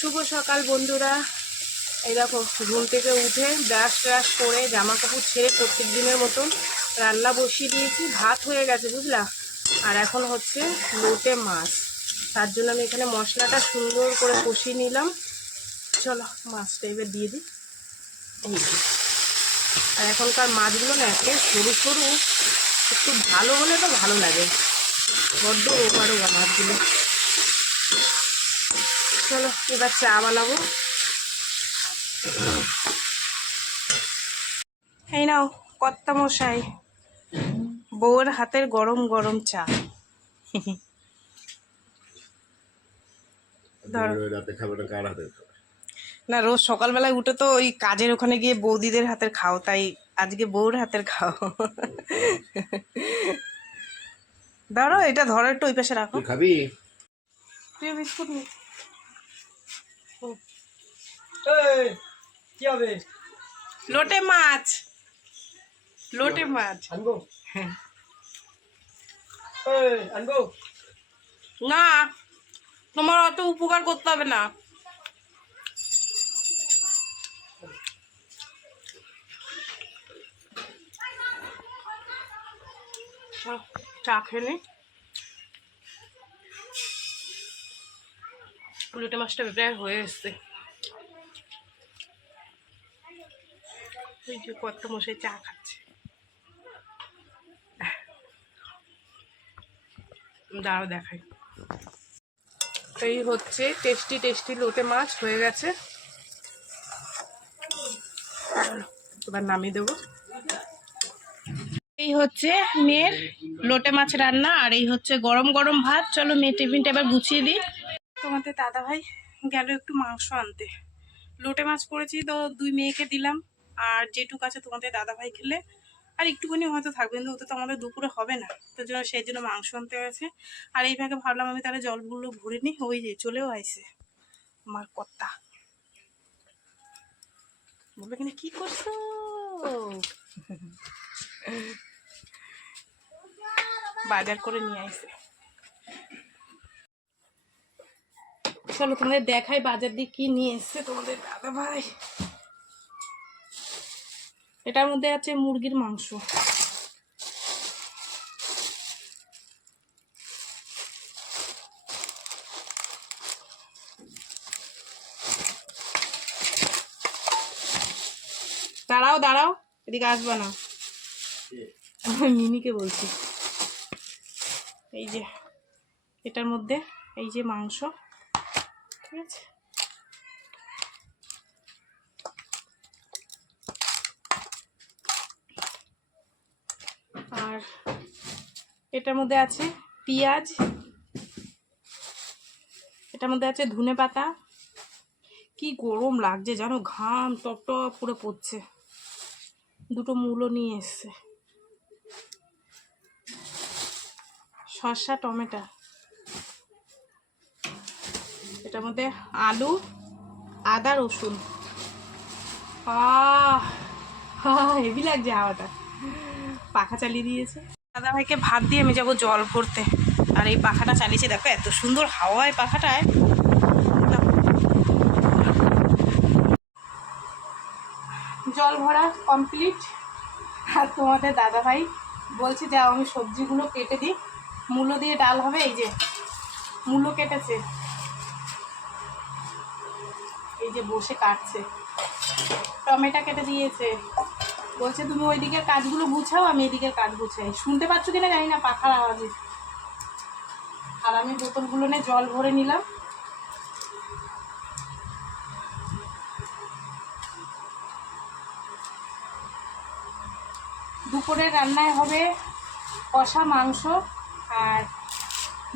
শুভ সকাল বন্ধুরা। এই দেখো, ঘুম থেকে উঠে ব্রাশ ট্রাশ করে জামা কাপড় ছেড়ে প্রত্যেক দিনের মতন রান্না বসিয়ে দিয়েছি। ভাত হয়ে গেছে, বুঝলা? আর এখন হচ্ছে লোটে মাছ। তার জন্য আমি এখানে মশলাটা সুন্দর করে কষিয়ে নিলাম। চলো, মাছটা এবার দিয়ে দিই। এই আর এখনকার মাছগুলো না একে সরু সরু, একটু ভালো হলে তো ভালো লাগে। বড্ড ওভারও মাছগুলো। চলো এবার চা বানাবো। এই নাও কর্তা মশাই। বউয়ের হাতের গরম গরম চা। না রোজ সকালবেলায় উঠে তো ওই কাজের ওখানে গিয়ে বৌদিদের হাতের খাও তাই আজকে বউর হাতের খাও। ধরো এটা ধরো একটু ওই পাশে রাখো। খাবি? বিস্কুট নি কি হবে? লোটে মাছ। লোটে মাছ। আনব? হ্যাঁ। আনব? না তোমার অত উপকার করতে হবে না। চা খেয়ে নি। লোটে মাছটা প্রায় হয়ে এসছে। ওই যে কত মশাই চা খাচ্ছে। দাঁড়াও দেখাই। এই হচ্ছে টেস্টি টেস্টি লোটে মাছ হয়ে গেছে। এবার নামিয়ে দেবো। এই হচ্ছে মেয়ের লোটে মাছ রান্না, আর এই হচ্ছে গরম গরম ভাত। চলো মেয়ে টিফিনটা এবার গুছিয়ে দিই। তোমাদের দাদা ভাই গেল একটু মাংস আনতে। লোটে মাছ করেছি তো দুই মেয়েকে দিলাম। আর যেটুক আছে তোমাদের দাদা ভাই খেলে, আর একটুখানি হয়তো থাকবে, কিন্তু ওতে তো আমাদের দুপুরে হবে না। তো জন্য সেই জন্য মাংস আনতে গেছে আর এই ভাগে ভাবলাম আমি তাহলে জলগুলো ভরে নিই, ওই যে চলেও আইছে আমার কর্তা। বলবে কিনা কি করছ? বাজার করে নিয়ে আইছে। চলো তোমাদের দেখাই বাজার দিয়ে কি নিয়ে এসছে তোমাদের দাদা ভাই এটার মধ্যে আছে মুরগির মাংস। দাঁড়াও দাঁড়াও, এদিকে আসবে না। মিনিকে বলছি। এই যে, এটার মধ্যে এই যে মাংস, ঠিক আছে আর এটার মধ্যে আছে পেঁয়াজ, এটার মধ্যে আছে ধনে পাতা। কি গরম লাগছে জানো, ঘাম টপ টপ করে পড়ছে। দুটো মূলো নিয়ে এসছে। শসা, টমেটো। এটার মধ্যে আলু, আদা, রসুন। আহ হেভি লাগছে হাওয়াটা। পাখা চালিয়ে দিয়েছে। দাদা ভাইকে ভাত দিয়ে আমি যাব জল ভরতে। আর এই পাখাটা চালিয়েছে, দেখো এত সুন্দর হাওয়ায় পাখাটায়। জল ভরা কমপ্লিট আর তোমাদের দাদা ভাই বলছে, যাও, আমি সবজিগুলো কেটে দিই। মূলো দিয়ে ডাল হবে, এই যে মূলো কেটেছে। এই যে বসে কাটছে। টমেটো কেটে দিয়েছে। বলছে, তুমি ওই দিকের কাজগুলো গুছাও, আমি এদিকের কাজ গুছাই। শুনতে পাচ্ছ কিনা জানি না, পাখার আওয়াজে আর আমি বোতলগুলো নিয়ে জল ভরে নিলাম। দুপুরের রান্নায় হবে কষা মাংস আর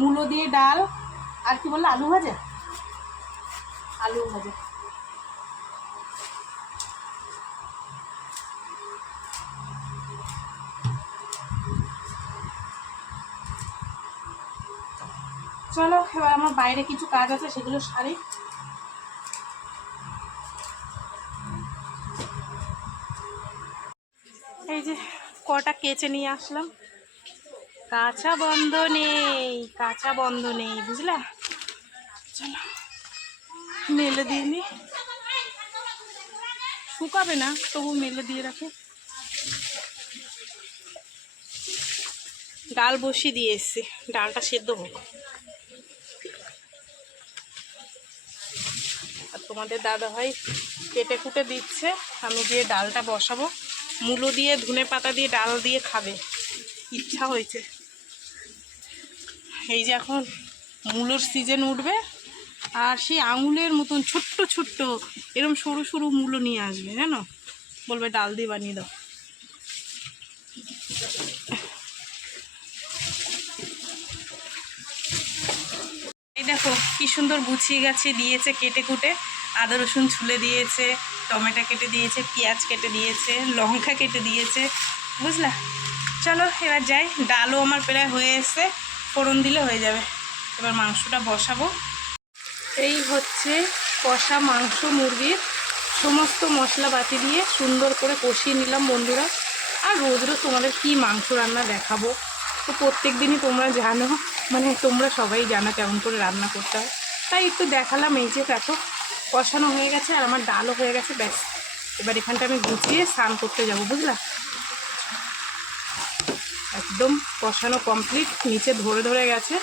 মূলো দিয়ে ডাল। আর কি বলল, আলু ভাজা? আলু ভাজা। চলো, এবার আমার বাইরে কিছু কাজ আছে, সেগুলো সারি। এই যে, কটা কেচে নিয়ে আসলাম। কাঁচা বন্ধ নেই, কাঁচা বন্ধ নেই, বুঝলা? চলো, মেলে দিয়ে নি। শুকাবে না, তবু মেলে দিয়ে রাখে। ডাল বসিয়ে দিয়ে এসছি, ডালটা সেদ্ধ হোক। তোমাদের দাদা ভাই কেটে কুটে দিচ্ছে। আমি দিয়ে ডালটা বসাবো। মূলো দিয়ে, ধনে পাতা দিয়ে ডাল দিয়ে খাবে। ইচ্ছা হয়েছে। এই যে এখন মূলোর সিজন উঠবে আর সেই আঙুলের মতন ছোট্ট ছোট্ট এরকম সরু সরু মূলো নিয়ে আসবে, জানো? বলবে, ডাল দিয়ে বানিয়ে দাও। দেখো, কি সুন্দর গুছিয়ে গেছে দিয়েছে কেটে কুটে। আদা, রসুন ছুলে দিয়েছে, টমেটো কেটে দিয়েছে, পেঁয়াজ কেটে দিয়েছে, লঙ্কা কেটে দিয়েছে, বুঝলা? চলো, এবার যাই। ডালও আমার প্রায় হয়ে এসছে, ফোড়ন দিলে হয়ে যাবে। এবার মাংসটা বসাবো। এই হচ্ছে কষা মাংস মুরগির সমস্ত মশলা বাটি দিয়ে সুন্দর করে কষিয়ে নিলাম বন্ধুরা। আর রোজ রোজ তোমাদের কী মাংস রান্না দেখাবো? তো প্রত্যেক দিনই তোমরা জানো মানে তোমরা সবাই জানো কেমন করে রান্না করতে হয়। তাই একটু দেখালাম এই যে দেখো কষানো হয়ে গেছে আর আমার ডালও হয়ে গেছে, ব্যাস। এবার এখানটা আমি গুছিয়ে স্নান করতে যাব, বুঝলা? একদম কষানো কমপ্লিট নিচে ধরে ধরে গেছে।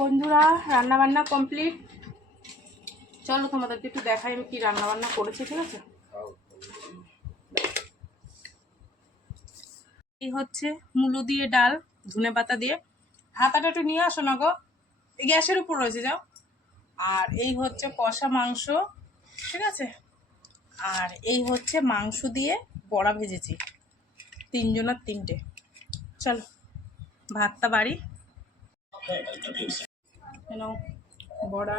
বন্ধুরা রান্না বান্না কমপ্লিট চলো তোমাদেরকে একটু দেখাই আমি কি রান্না বান্না করেছি, ঠিক আছে? এই হচ্ছে মুলো দিয়ে ডাল ধনে পাতা দিয়ে। হাতাটা একটু নিয়ে আসো না গো। গ্যাসের উপর রয়েছে, যাও। আর এই হচ্ছে কষা মাংস, ঠিক আছে? আর এই হচ্ছে মাংস দিয়ে বড়া ভেজেছি, তিনজনের তিনটে। চলো, ভাতটা বাড়ি। বড়া।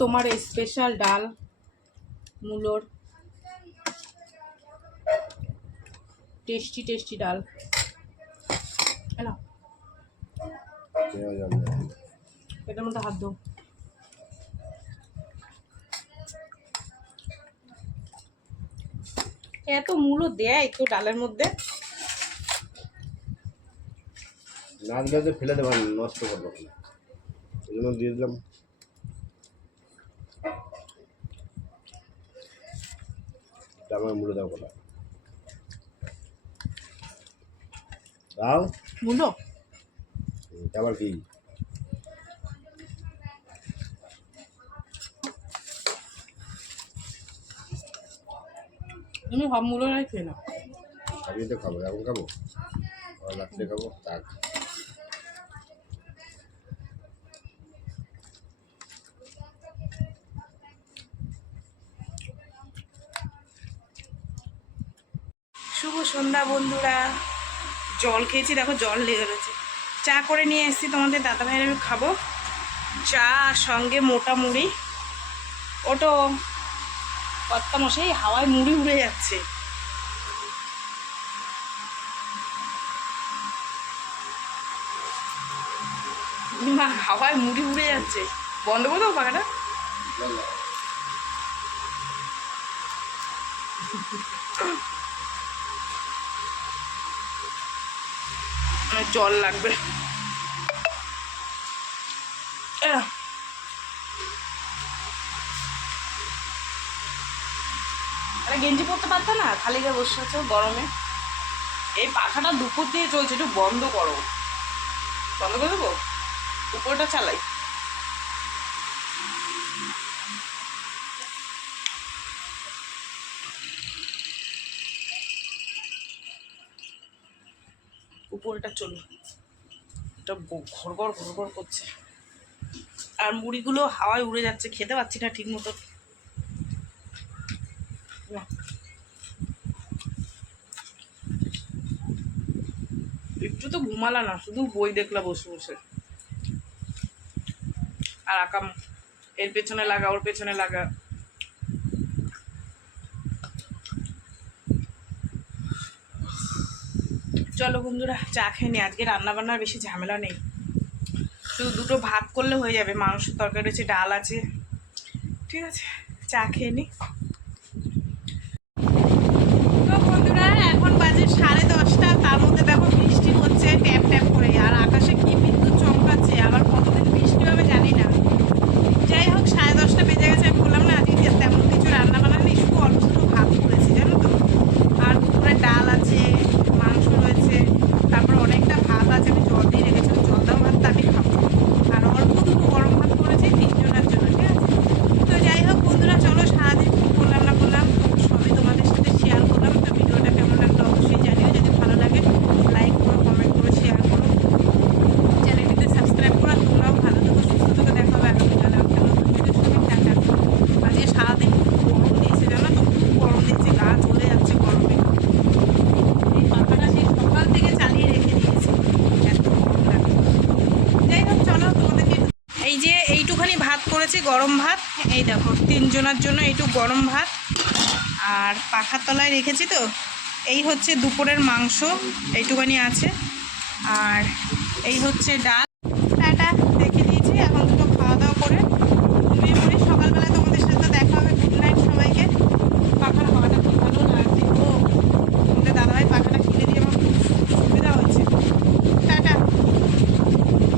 তোমার স্পেশাল ডাল, মূলোর। টেস্টি টেস্টি ডাল। হ্যালো এটার মধ্যে হাত দো এত মূলো দেয় তো ডালের মধ্যে। না দিলে তো ফেলে নষ্ট করব না। এই দিয়ে দিলাম। আমার দাও। দাও মূলো আবার কি? তুমি খেয়ে নাও। আমি তো খাব এখন খাব? রাত্রে খাব তাক শুভ সন্ধ্যা বন্ধুরা। জল খেয়েছি দেখো জল লেগে রয়েছে। চা করে নিয়ে এসেছি তোমাদের দাদা ভাইয়ের আমি খাব। চা সঙ্গে মোটা মুড়ি। ওটো। কত্তা মশাই, হাওয়ায় মুড়ি উড়ে যাচ্ছে। না, হাওয়ায় মুড়ি উড়ে যাচ্ছে। বন্ধ করে দেবো পাখাটা। জল লাগবে। আরে গেঞ্জি পরতে পারতো না, খালি গায়ে বসে আছো গরমে। এই পাখাটা দুপুর দিয়ে চলছে, একটু বন্ধ করো। বন্ধ করে দেবো? উপরটা চালাই। উপরটা চলো। এটা ঘর ঘর ঘর ঘর করছে। আর মুড়িগুলো হাওয়ায় উড়ে যাচ্ছে, খেতে পাচ্ছি না ঠিক মতো না। একটু তো ঘুমালা না, শুধু বই দেখলা বসে বসে। আর আকাম এর পেছনে লাগা, ওর পেছনে লাগা। চলো বন্ধুরা, চা খেয়ে নি। আজকে রান্নাবান্নার বেশি ঝামেলা নেই। শুধু দুটো ভাত করলে হয়ে যাবে। মাংস তরকারি আছে ডাল আছে। ঠিক আছে, চা খেয়ে নি। তো বন্ধুরা, এখন বাজে সাড়ে দশটা তার মধ্যে দেখো বৃষ্টি হচ্ছে ট্যাপ ট্যাপ করে আর আকাশে কি এই দেখো, তিনজনের জন্য একটু গরম ভাত। আর পাখার তলায় রেখেছি তো। এই হচ্ছে দুপুরের মাংস এইটুখানি আছে। আর এই হচ্ছে ডাল।